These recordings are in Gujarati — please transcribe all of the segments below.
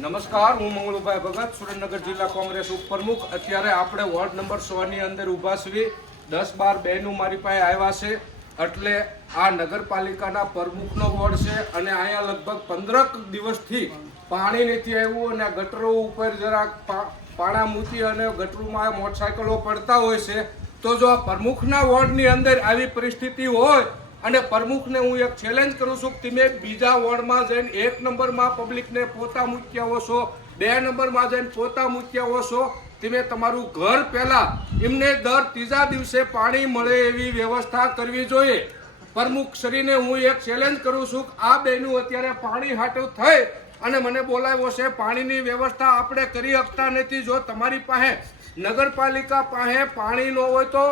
નમસ્કાર, હું મંગળુભાઈ ભગત, સુરેન્દ્રનગર જિલ્લા કોંગ્રેસ ઉપપ્રમુખ. અત્યારે આપણે વોર્ડ નંબર 100 ની અંદર ઊભા છીએ. 10-12 બહેનો મારી પાસે આવ્યા છે. એટલે આ નગરપાલિકાના પ્રમુખનો વોર્ડ છે અને અહીંયા લગભગ 15 દિવસથી પાણી નથી આવ્યું અને ગટરો ઉપર જરાક પાણા મૂકી અને ગટરોમાં મોટરસાયકલો પડતા હોય છે. તો જો આ પ્રમુખના વોર્ડની અંદર આવી પરિસ્થિતિ હોય અને પ્રમુખને હું એક ચેલેન્જ કરું છું કે તમે બીજા વોર્ડમાં જઈને 1 નંબરમાં પબ્લિકને પોતા મૂક્યા હો છો, 2 નંબરમાં જઈને પોતા મૂક્યા હો છો, તમે તમારું ઘર પહેલા એમને દર 3જા દિવસે પાણી મળે એવી વ્યવસ્થા કરવી જોઈએ. પ્રમુખ શ્રીને હું એક ચેલેન્જ કરું છું કે આ બેનું અત્યારે પાણી હાટું થઈ અને મને બોલાવ્યો છે. પાણીની વ્યવસ્થા આપણે કરી શકતા નથી. જો તમારી પાસે નગરપાલિકા પાસે પાણી ન હોય તો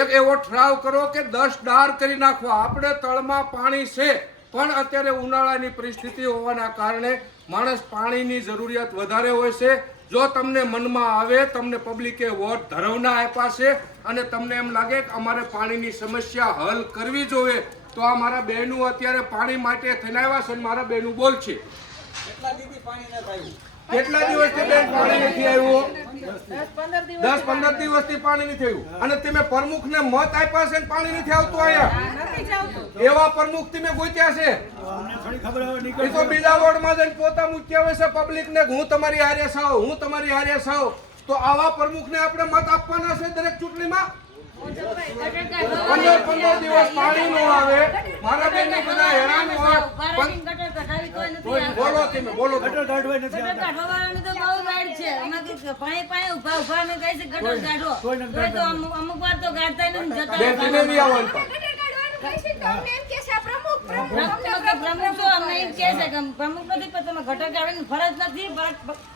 એક એવો ઠરાવ કરો કે 10 ડાર કરી નાખવા. આપણે તળમાં પાણી છે પણ અત્યારે ઉનાળાની પરિસ્થિતિ હોવાના કારણે માણસ પાણીની જરૂરિયાત વધારે હોય છે. જો તમને મનમાં આવે, તમને પબ્લિકે વોટ ધરાવના આપ્યા છે અને તમને એમ લાગે કે અમારે પાણીની સમસ્યા હલ કરવી જોઈએ તો આ મારા બહેનો અત્યારે પાણી માટે થઈને આવ્યા છે. મારા બહેનો બોલ છે કેટલા દિવસથી બેન પાણી નથી આવ્યું? 10-15 દિવસથી પાણી નથી આવ્યું અને તમે પ્રમુખને મત આપ્યા છે ને પાણી નથી આવતું અહીંયા. એવા પ્રમુખ તમે ગોત્યા છે? એ તો બીજા વોર્ડમાં જઈને પોતા મૂક્યા હોય છે પબ્લિકને હું તમારી હારે છું, હું તમારી હારે છું. તો આવા પ્રમુખને આપણે મત આપવાના છે દરેક ચૂંટણીમાં? 15 દિવસ પાણી નો આવે, મારા બેન ને બધા હેરાન હોય. બોલો તમે બોલો. ગટર કાઢવા નથી આવતા. કાઢવાની તો બહુ રાડ છે. અમારે પાણી પાણી ઊભા ઊભા ને કહે છે ગટર કાઢો. તો અમુક વાર તો કાઢતા નથી જતા. બેન તમે નહીં આવો. પ્રમુખ તો અમને એમ કહે છે કે પ્રમુખ નથી પણ તમે ગટર કાઢવાની ફરજ નથી.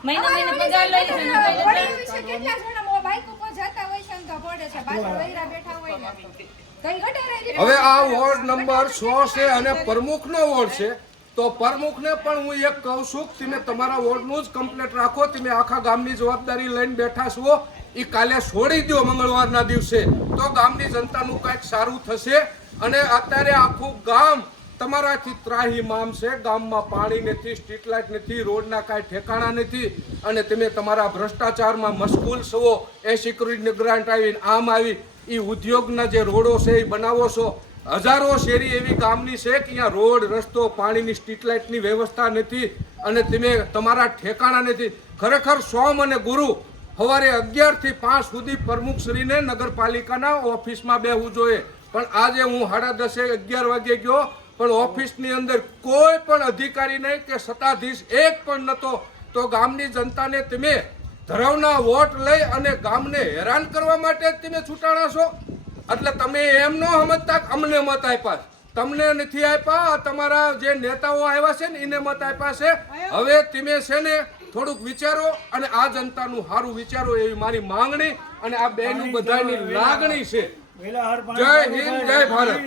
મહિને પગાર લઈ છે. હવે આ વોર્ડ નંબર 100 છે અને પ્રમુખનો વોર્ડ છે. તો પ્રમુખને પણ હું એક કહું છું કે તમે તમારા વોર્ડનું જ કમ્પ્લીટ રાખો. તમે આખા ગામની જવાબદારી લઈને બેઠા છો, એ કાલે છોડી દો મંગળવારના દિવસે તો ગામની જનતાનું કંઈક સારું થશે. અને અત્યારે આખું ગામ તમારાથી ત્રાહીમામ છે. ગામમાં પાણી નથી, સ્ટ્રીટ લાઇટ નથી, રોડના કાંઈ ઠેકાણા નથી અને તમે તમારા ભ્રષ્ટાચારમાં મશગુલ છો. એ સિક્યુરિટી ગ્રાન્ટ આવીને આમ આવી એ ઉદ્યોગના જે રોડો છે એ બનાવો છો. હજારો શેરી એવી ગામની છે કે અહીંયા રોડ, રસ્તો, પાણીની સ્ટ્રીટ લાઇટની વ્યવસ્થા નથી અને તમે તમારા ઠેકાણા નથી. ખરેખર સોમ અને ગુરુ સવારે 11 થી 5 સુધી પ્રમુખશ્રીને નગરપાલિકાના ઓફિસમાં બેસવું જોઈએ. પણ આજે હું 10:30 11 વાગે ગયો પણ ઓફિસની અંદર કોઈ પણ અધિકારી નહીં કે સત્તાધીશ એક પણ નહોતો. તો ગામની જનતાને તમે ધરાવના વોટ લઈ અને ગામને હેરાન કરવા માટે જ તમે છૂટાણા છો. એટલે તમે એમ ન સમજતા કે અમને મત આપ્યા, તમને નથી આપ્યા. તમારા જે નેતાઓ આવ્યા છે ને એને મત આપ્યા છે. હવે તમે છે ને થોડુંક વિચારો અને આ જનતાનું સારું વિચારો એવી મારી માંગણી અને આ બેનું બધાની લાગણી છે. જય હિન્દ, જય ભારત.